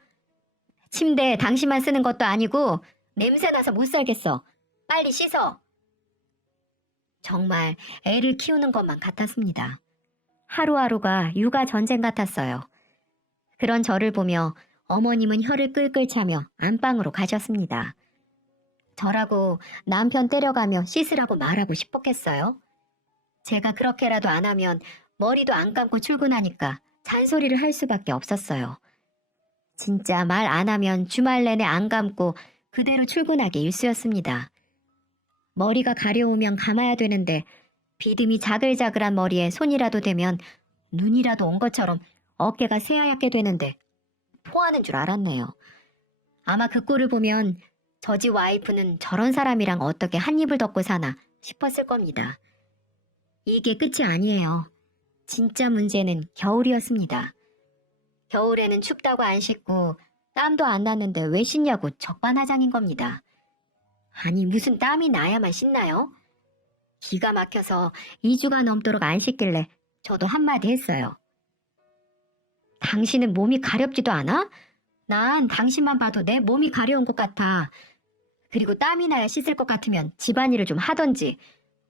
침대 당신만 쓰는 것도 아니고 냄새나서 못 살겠어. 빨리 씻어. 정말 애를 키우는 것만 같았습니다. 하루하루가 육아 전쟁 같았어요. 그런 저를 보며 어머님은 혀를 끌끌 차며 안방으로 가셨습니다. 저라고 남편 때려가며 씻으라고 말하고 싶었겠어요? 제가 그렇게라도 안 하면 머리도 안 감고 출근하니까 잔소리를 할 수밖에 없었어요. 진짜 말 안 하면 주말 내내 안 감고 그대로 출근하기 일쑤였습니다. 머리가 가려우면 감아야 되는데 비듬이 자글자글한 머리에 손이라도 대면 눈이라도 온 것처럼 어깨가 새하얗게 되는데 토하는 줄 알았네요. 아마 그 꼴을 보면 저지 와이프는 저런 사람이랑 어떻게 한 입을 덮고 사나 싶었을 겁니다. 이게 끝이 아니에요. 진짜 문제는 겨울이었습니다. 겨울에는 춥다고 안 씻고 땀도 안 나는데 왜 씻냐고 적반하장인 겁니다. 아니 무슨 땀이 나야만 씻나요? 기가 막혀서 2주가 넘도록 안 씻길래 저도 한마디 했어요. 당신은 몸이 가렵지도 않아? 난 당신만 봐도 내 몸이 가려운 것 같아. 그리고 땀이 나야 씻을 것 같으면 집안일을 좀 하던지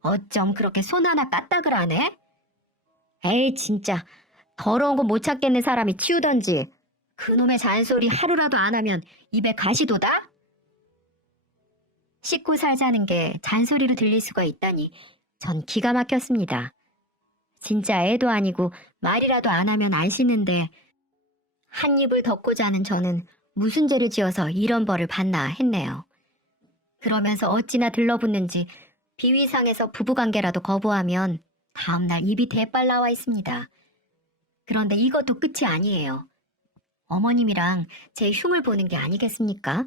어쩜 그렇게 손 하나 까딱을 안 해? 에이 진짜 더러운 거 못 찾겠는 사람이 치우던지 그놈의 잔소리 하루라도 안 하면 입에 가시 돋아? 씻고 살자는 게 잔소리로 들릴 수가 있다니 전 기가 막혔습니다. 진짜 애도 아니고 말이라도 안 하면 안 씻는데 한 입을 덮고 자는 저는 무슨 죄를 지어서 이런 벌을 받나 했네요. 그러면서 어찌나 들러붙는지 비위상에서 부부관계라도 거부하면 다음날 입이 대빨 나와 있습니다. 그런데 이것도 끝이 아니에요. 어머님이랑 제 흉을 보는 게 아니겠습니까?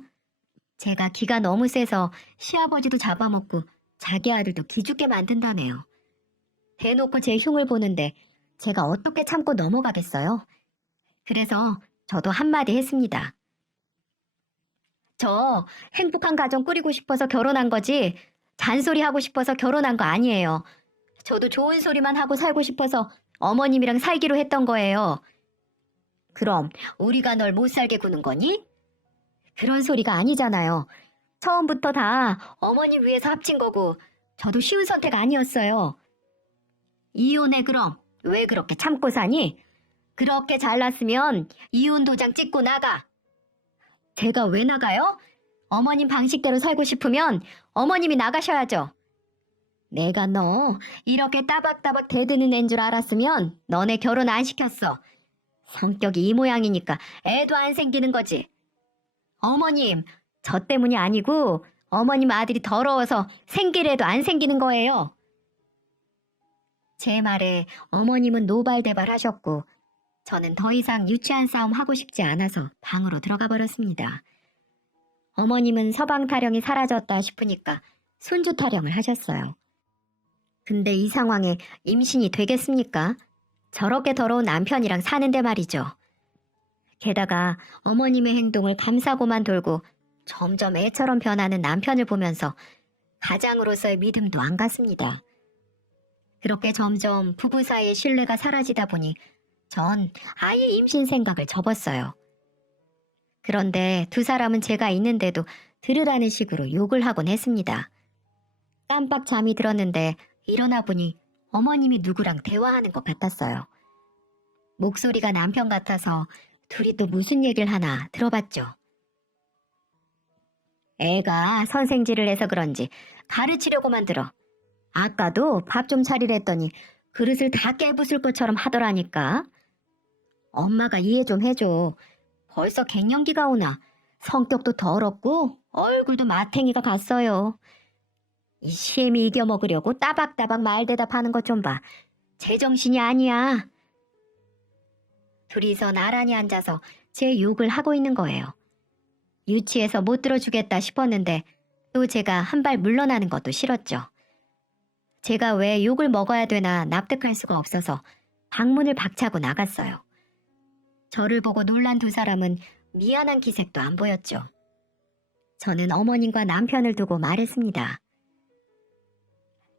제가 기가 너무 세서 시아버지도 잡아먹고 자기 아들도 기죽게 만든다네요. 대놓고 제 흉을 보는데 제가 어떻게 참고 넘어가겠어요? 그래서 저도 한마디 했습니다. 저 행복한 가정 꾸리고 싶어서 결혼한 거지 잔소리하고 싶어서 결혼한 거 아니에요. 저도 좋은 소리만 하고 살고 싶어서 어머님이랑 살기로 했던 거예요. 그럼 우리가 널 못 살게 구는 거니? 그런 소리가 아니잖아요. 처음부터 다 어머님 위해서 합친 거고 저도 쉬운 선택 아니었어요. 이혼해 그럼. 왜 그렇게 참고 사니? 그렇게 잘났으면 이혼 도장 찍고 나가. 제가 왜 나가요? 어머님 방식대로 살고 싶으면 어머님이 나가셔야죠. 내가 너 이렇게 따박따박 대드는 애인 줄 알았으면 너네 결혼 안 시켰어. 성격이 이 모양이니까 애도 안 생기는 거지. 어머님, 저 때문이 아니고 어머님 아들이 더러워서 생길 애도 안 생기는 거예요. 제 말에 어머님은 노발대발 하셨고 저는 더 이상 유치한 싸움 하고 싶지 않아서 방으로 들어가 버렸습니다. 어머님은 서방 타령이 사라졌다 싶으니까 손주 타령을 하셨어요. 근데 이 상황에 임신이 되겠습니까? 저렇게 더러운 남편이랑 사는데 말이죠. 게다가 어머님의 행동을 감사고만 돌고 점점 애처럼 변하는 남편을 보면서 가장으로서의 믿음도 안 갔습니다. 그렇게 점점 부부 사이의 신뢰가 사라지다 보니 전 아예 임신 생각을 접었어요. 그런데 두 사람은 제가 있는데도 들으라는 식으로 욕을 하곤 했습니다. 깜빡 잠이 들었는데 일어나 보니 어머님이 누구랑 대화하는 것 같았어요. 목소리가 남편 같아서 둘이 또 무슨 얘기를 하나 들어봤죠. 애가 선생질을 해서 그런지 가르치려고만 들어. 아까도 밥 좀 차리랬더니 그릇을 다 깨부술 것처럼 하더라니까. 엄마가 이해 좀 해줘. 벌써 갱년기가 오나. 성격도 더럽고 얼굴도 마탱이가 갔어요. 이 시애미 이겨먹으려고 따박따박 말대답하는 것 좀 봐. 제정신이 아니야. 둘이서 나란히 앉아서 제 욕을 하고 있는 거예요. 유치해서 못 들어주겠다 싶었는데 또 제가 한 발 물러나는 것도 싫었죠. 제가 왜 욕을 먹어야 되나 납득할 수가 없어서 방문을 박차고 나갔어요. 저를 보고 놀란 두 사람은 미안한 기색도 안 보였죠. 저는 어머님과 남편을 두고 말했습니다.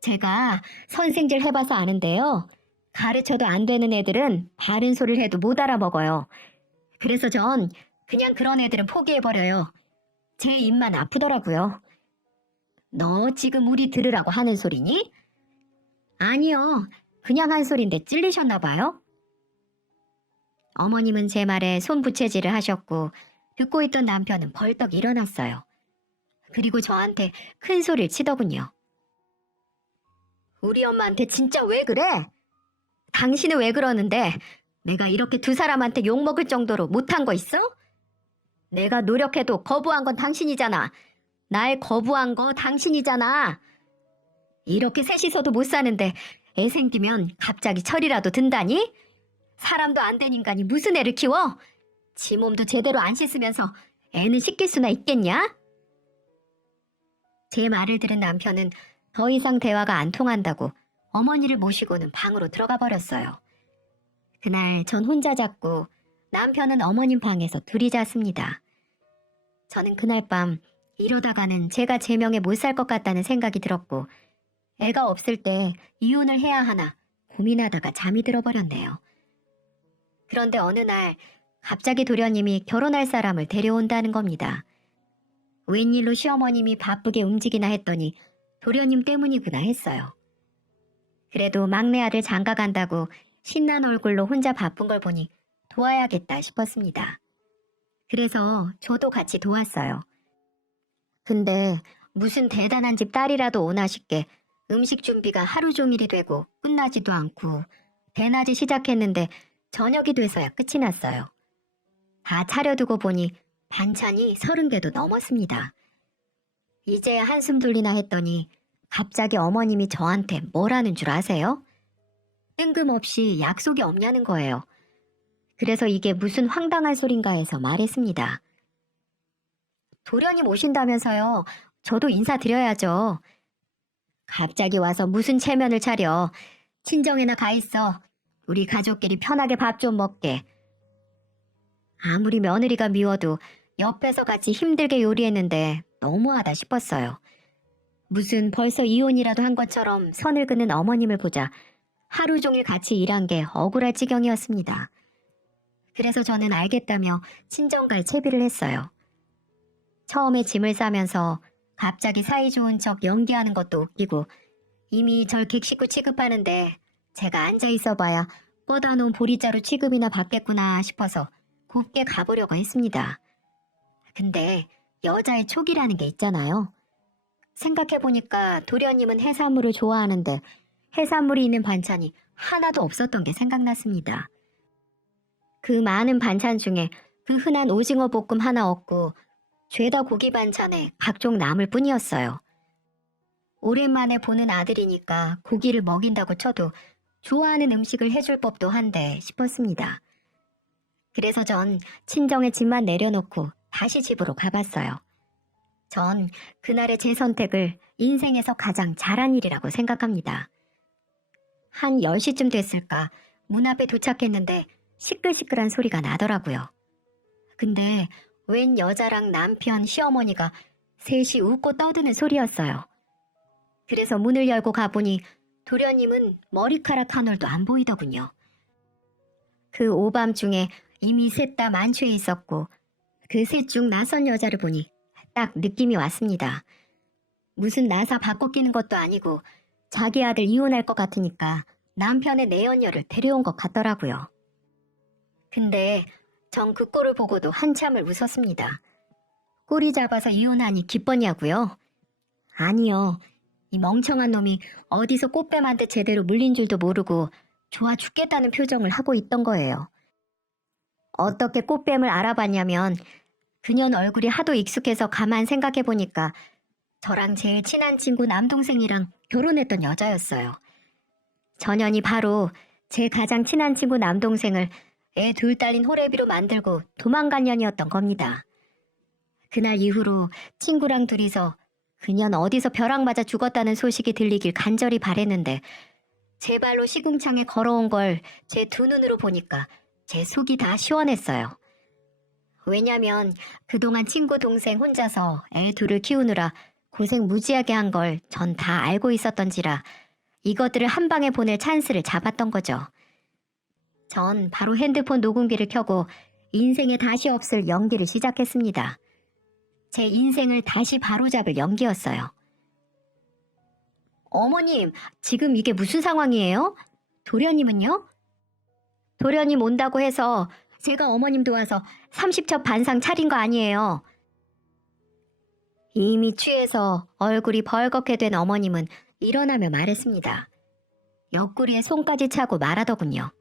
제가 선생질 해봐서 아는데요. 가르쳐도 안 되는 애들은 바른 소리를 해도 못 알아먹어요. 그래서 전 그냥 그런 애들은 포기해버려요. 제 입만 아프더라고요. 너 지금 우리 들으라고 하는 소리니? 아니요. 그냥 한 소린데 찔리셨나 봐요. 어머님은 제 말에 손부채질을 하셨고 듣고 있던 남편은 벌떡 일어났어요. 그리고 저한테 큰 소리를 치더군요. 우리 엄마한테 진짜 왜 그래? 당신은 왜 그러는데 내가 이렇게 두 사람한테 욕먹을 정도로 못한 거 있어? 내가 노력해도 거부한 건 당신이잖아. 날 거부한 거 당신이잖아. 이렇게 셋이서도 못 사는데 애 생기면 갑자기 철이라도 든다니? 사람도 안 된 인간이 무슨 애를 키워? 지 몸도 제대로 안 씻으면서 애는 시킬 수나 있겠냐? 제 말을 들은 남편은 더 이상 대화가 안 통한다고 어머니를 모시고는 방으로 들어가 버렸어요. 그날 전 혼자 잤고 남편은 어머님 방에서 둘이 잤습니다. 저는 그날 밤 이러다가는 제가 제명에 못 살 것 같다는 생각이 들었고 애가 없을 때 이혼을 해야 하나 고민하다가 잠이 들어버렸네요. 그런데 어느 날 갑자기 도련님이 결혼할 사람을 데려온다는 겁니다. 웬일로 시어머님이 바쁘게 움직이나 했더니 도련님 때문이구나 했어요. 그래도 막내 아들 장가 간다고 신난 얼굴로 혼자 바쁜 걸 보니 도와야겠다 싶었습니다. 그래서 저도 같이 도왔어요. 근데 무슨 대단한 집 딸이라도 오나 싶게 음식 준비가 하루 종일이 되고 끝나지도 않고 대낮에 시작했는데 저녁이 돼서야 끝이 났어요. 다 차려두고 보니 반찬이 30개도 넘었습니다. 이제야 한숨 돌리나 했더니 갑자기 어머님이 저한테 뭐라는 줄 아세요? 뜬금없이 약속이 없냐는 거예요. 그래서 이게 무슨 황당한 소린가 해서 말했습니다. 도련님 오신다면서요. 저도 인사드려야죠. 갑자기 와서 무슨 체면을 차려. 친정에나 가 있어. 우리 가족끼리 편하게 밥 좀 먹게. 아무리 며느리가 미워도 옆에서 같이 힘들게 요리했는데 너무하다 싶었어요. 무슨 벌써 이혼이라도 한 것처럼 선을 그는 어머님을 보자 하루 종일 같이 일한 게 억울할 지경이었습니다. 그래서 저는 알겠다며 친정갈 채비를 했어요. 처음에 짐을 싸면서 갑자기 사이좋은 척 연기하는 것도 웃기고 이미 절 객식구 취급하는데 제가 앉아있어 봐야 뻗어 놓은 보리자루 취급이나 받겠구나 싶어서 곱게 가보려고 했습니다. 근데 여자의 촉이라는 게 있잖아요. 생각해보니까 도련님은 해산물을 좋아하는데 해산물이 있는 반찬이 하나도 없었던 게 생각났습니다. 그 많은 반찬 중에 그 흔한 오징어 볶음 하나 없고 죄다 고기 반찬에 각종 나물 뿐이었어요. 오랜만에 보는 아들이니까 고기를 먹인다고 쳐도 좋아하는 음식을 해줄 법도 한데 싶었습니다. 그래서 전 친정의 집만 내려놓고 다시 집으로 가봤어요. 전 그날의 제 선택을 인생에서 가장 잘한 일이라고 생각합니다. 한 10시쯤 됐을까 문 앞에 도착했는데 시끌시끌한 소리가 나더라고요. 근데 웬 여자랑 남편, 시어머니가 셋이 웃고 떠드는 소리였어요. 그래서 문을 열고 가보니 도련님은 머리카락 한 올도 안 보이더군요. 그 오밤중에 이미 셋 다 만취해 있었고 그 셋 중 낯선 여자를 보니 딱 느낌이 왔습니다. 무슨 나사 바꿔 끼는 것도 아니고 자기 아들 이혼할 것 같으니까 남편의 내연녀를 데려온 것 같더라고요. 근데 전 그 꼴을 보고도 한참을 웃었습니다. 꼬리 잡아서 이혼하니 기뻤냐고요? 아니요. 이 멍청한 놈이 어디서 꽃뱀한 듯 제대로 물린 줄도 모르고 좋아 죽겠다는 표정을 하고 있던 거예요. 어떻게 꽃뱀을 알아봤냐면 그년 얼굴이 하도 익숙해서 가만 생각해보니까 저랑 제일 친한 친구 남동생이랑 결혼했던 여자였어요. 전현이 바로 제 가장 친한 친구 남동생을 애 둘 딸린 호래비로 만들고 도망간 년이었던 겁니다. 그날 이후로 친구랑 둘이서 그년 어디서 벼락 맞아 죽었다는 소식이 들리길 간절히 바랬는데 제 발로 시궁창에 걸어온 걸 제 두 눈으로 보니까 제 속이 다 시원했어요. 왜냐면 그동안 친구 동생 혼자서 애 둘을 키우느라 고생 무지하게 한 걸 전 다 알고 있었던지라 이것들을 한 방에 보낼 찬스를 잡았던 거죠. 전 바로 핸드폰 녹음기를 켜고 인생에 다시 없을 연기를 시작했습니다. 제 인생을 다시 바로잡을 연기였어요. 어머님, 지금 이게 무슨 상황이에요? 도련님은요? 도련님 온다고 해서 제가 어머님 도와서 30첩 반상 차린 거 아니에요. 이미 취해서 얼굴이 벌겋게 된 어머님은 일어나며 말했습니다. 옆구리에 손까지 차고 말하더군요.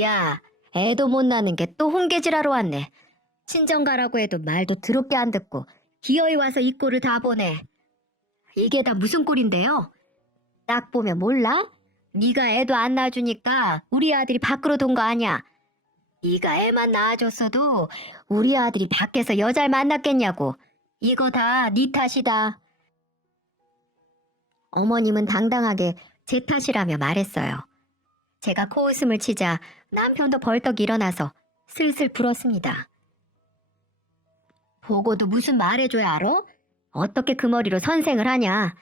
야, 애도 못 낳는 게 또 홍계질하러 왔네. 친정 가라고 해도 말도 더럽게 안 듣고 기어이 와서 이 꼴을 다 보네. 이게 다 무슨 꼴인데요? 딱 보면 몰라? 네가 애도 안 낳아주니까 우리 아들이 밖으로 돈 거 아냐? 네가 애만 낳아줬어도 우리 아들이 밖에서 여자를 만났겠냐고. 이거 다 네 탓이다. 어머님은 당당하게 제 탓이라며 말했어요. 제가 코웃음을 치자 남편도 벌떡 일어나서 슬슬 불었습니다. 보고도 무슨 말해줘야 알아? 어떻게 그 머리로 선생을 하냐?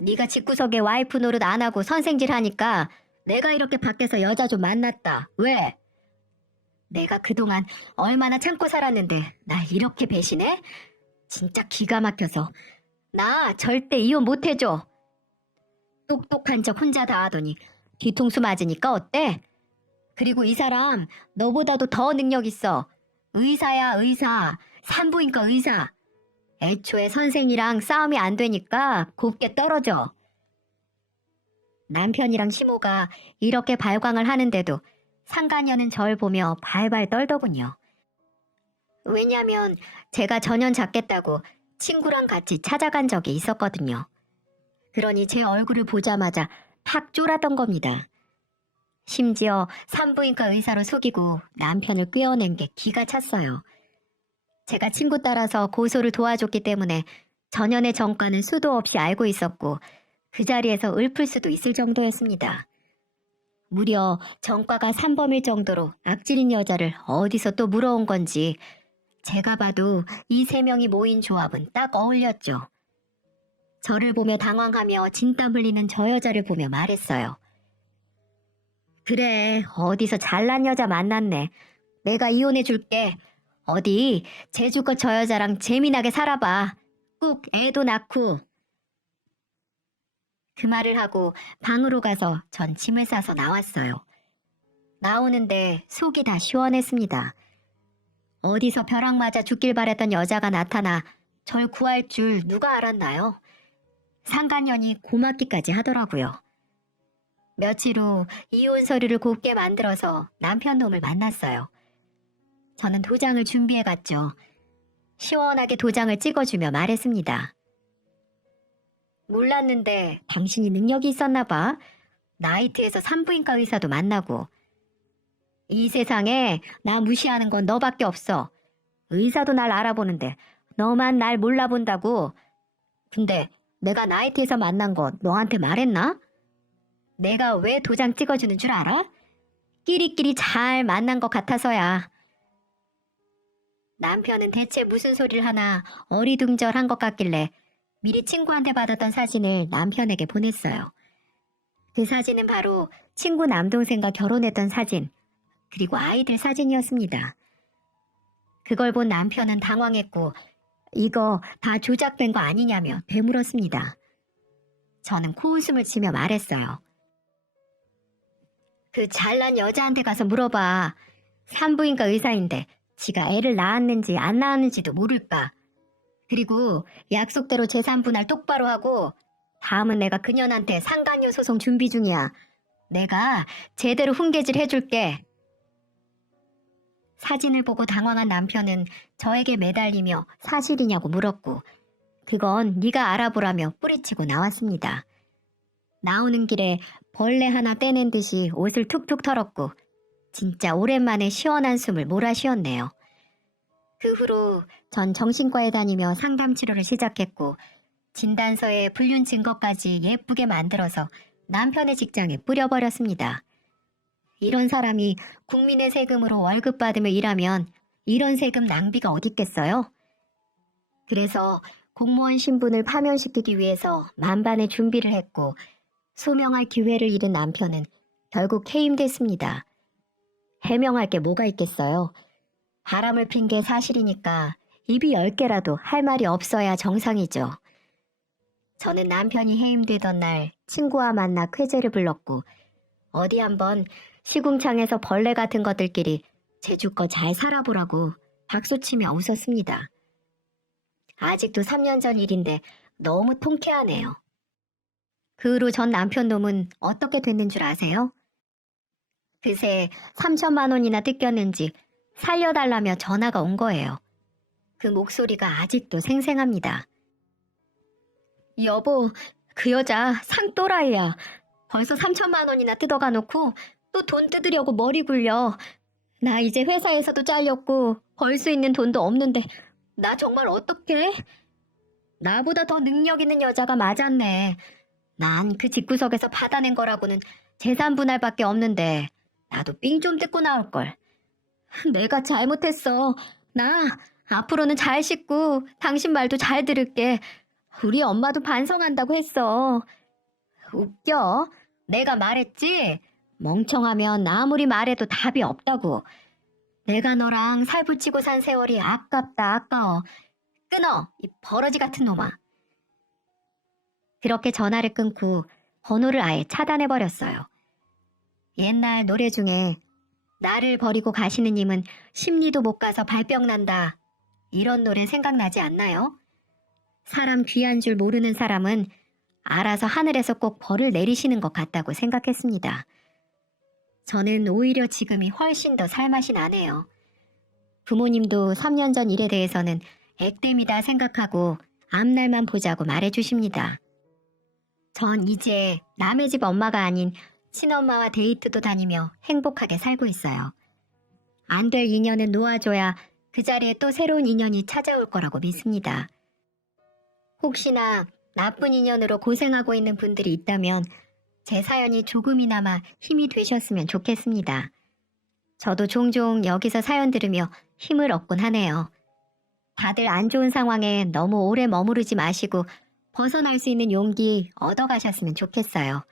네가 집구석에 와이프 노릇 안 하고 선생질 하니까 내가 이렇게 밖에서 여자 좀 만났다. 왜? 내가 그동안 얼마나 참고 살았는데 날 이렇게 배신해? 진짜 기가 막혀서 나 절대 이혼 못 해줘. 똑똑한 척 혼자 다 하더니 뒤통수 맞으니까 어때? 그리고 이 사람 너보다도 더 능력 있어. 의사야 의사. 산부인과 의사. 애초에 선생이랑 싸움이 안 되니까 곱게 떨어져. 남편이랑 시모가 이렇게 발광을 하는데도 상간녀는 절 보며 발발 떨더군요. 왜냐면 제가 전현 잡겠다고 친구랑 같이 찾아간 적이 있었거든요. 그러니 제 얼굴을 보자마자 팍 쫄았던 겁니다. 심지어 산부인과 의사로 속이고 남편을 꿰어낸 게 기가 찼어요. 제가 친구 따라서 고소를 도와줬기 때문에 전현의 정과는 수도 없이 알고 있었고 그 자리에서 읊을 수도 있을 정도였습니다. 무려 정과가 산범일 정도로 악질인 여자를 어디서 또 물어온 건지 제가 봐도 이 세 명이 모인 조합은 딱 어울렸죠. 저를 보며 당황하며 진땀 흘리는 저 여자를 보며 말했어요. 그래, 어디서 잘난 여자 만났네. 내가 이혼해 줄게. 어디 제주껏 저 여자랑 재미나게 살아봐. 꼭 애도 낳고. 그 말을 하고 방으로 가서 전 짐을 싸서 나왔어요. 나오는데 속이 다 시원했습니다. 어디서 벼락 맞아 죽길 바랬던 여자가 나타나 절 구할 줄 누가 알았나요? 상간년이 고맙기까지 하더라고요. 며칠 후 이혼 서류를 곱게 만들어서 남편 놈을 만났어요. 저는 도장을 준비해 갔죠. 시원하게 도장을 찍어주며 말했습니다. 몰랐는데 당신이 능력이 있었나 봐. 나이트에서 산부인과 의사도 만나고. 이 세상에 나 무시하는 건 너밖에 없어. 의사도 날 알아보는데 너만 날 몰라본다고. 근데 내가 나이트에서 만난 거 너한테 말했나? 내가 왜 도장 찍어주는 줄 알아? 끼리끼리 잘 만난 것 같아서야. 남편은 대체 무슨 소리를 하나 어리둥절한 것 같길래 미리 친구한테 받았던 사진을 남편에게 보냈어요. 그 사진은 바로 친구 남동생과 결혼했던 사진, 그리고 아이들 사진이었습니다. 그걸 본 남편은 당황했고 이거 다 조작된 거 아니냐며 되물었습니다. 저는 코웃음을 치며 말했어요. 그 잘난 여자한테 가서 물어봐. 산부인과 의사인데 지가 애를 낳았는지 안 낳았는지도 모를까. 그리고 약속대로 재산 분할 똑바로 하고 다음은 내가 그년한테 상간녀 소송 준비 중이야. 내가 제대로 훈계질 해줄게. 사진을 보고 당황한 남편은 저에게 매달리며 사실이냐고 물었고 그건 네가 알아보라며 뿌리치고 나왔습니다. 나오는 길에 벌레 하나 떼낸 듯이 옷을 툭툭 털었고 진짜 오랜만에 시원한 숨을 몰아쉬었네요. 그 후로 전 정신과에 다니며 상담 치료를 시작했고 진단서에 불륜 증거까지 예쁘게 만들어서 남편의 직장에 뿌려버렸습니다. 이런 사람이 국민의 세금으로 월급 받으며 일하면 이런 세금 낭비가 어딨겠어요? 그래서 공무원 신분을 파면시키기 위해서 만반의 준비를 했고 소명할 기회를 잃은 남편은 결국 해임됐습니다. 해명할 게 뭐가 있겠어요? 바람을 핀 게 사실이니까 입이 10개라도 할 말이 없어야 정상이죠. 저는 남편이 해임되던 날 친구와 만나 쾌제를 불렀고 어디 한번 시궁창에서 벌레 같은 것들끼리 제주껏 잘 살아보라고 박수치며 웃었습니다. 아직도 3년 전 일인데 너무 통쾌하네요. 그 후로 전 남편 놈은 어떻게 됐는 줄 아세요? 그새 3천만 원이나 뜯겼는지 살려달라며 전화가 온 거예요. 그 목소리가 아직도 생생합니다. 여보, 그 여자 상또라이야. 벌써 3천만 원이나 뜯어가 놓고 또 돈 뜯으려고 머리 굴려. 나 이제 회사에서도 잘렸고 벌 수 있는 돈도 없는데 나 정말 어떡해? 나보다 더 능력 있는 여자가 맞았네. 난 그 집구석에서 받아낸 거라고는 재산 분할밖에 없는데 나도 삥 좀 뜯고 나올걸. 내가 잘못했어. 나 앞으로는 잘 씻고 당신 말도 잘 들을게. 우리 엄마도 반성한다고 했어. 웃겨. 내가 말했지? 멍청하면 아무리 말해도 답이 없다고. 내가 너랑 살붙이고 산 세월이 아깝다 아까워. 끊어, 이 버러지 같은 놈아. 그렇게 전화를 끊고 번호를 아예 차단해버렸어요. 옛날 노래 중에 나를 버리고 가시는 님은 심리도 못 가서 발병 난다. 이런 노래 생각나지 않나요? 사람 귀한 줄 모르는 사람은 알아서 하늘에서 꼭 벌을 내리시는 것 같다고 생각했습니다. 저는 오히려 지금이 훨씬 더 살맛이 나네요. 부모님도 3년 전 일에 대해서는 액땜이다 생각하고 앞날만 보자고 말해주십니다. 전 이제 남의 집 엄마가 아닌 친엄마와 데이트도 다니며 행복하게 살고 있어요. 안 될 인연은 놓아줘야 그 자리에 또 새로운 인연이 찾아올 거라고 믿습니다. 혹시나 나쁜 인연으로 고생하고 있는 분들이 있다면 제 사연이 조금이나마 힘이 되셨으면 좋겠습니다. 저도 종종 여기서 사연 들으며 힘을 얻곤 하네요. 다들 안 좋은 상황에 너무 오래 머무르지 마시고 벗어날 수 있는 용기 얻어가셨으면 좋겠어요.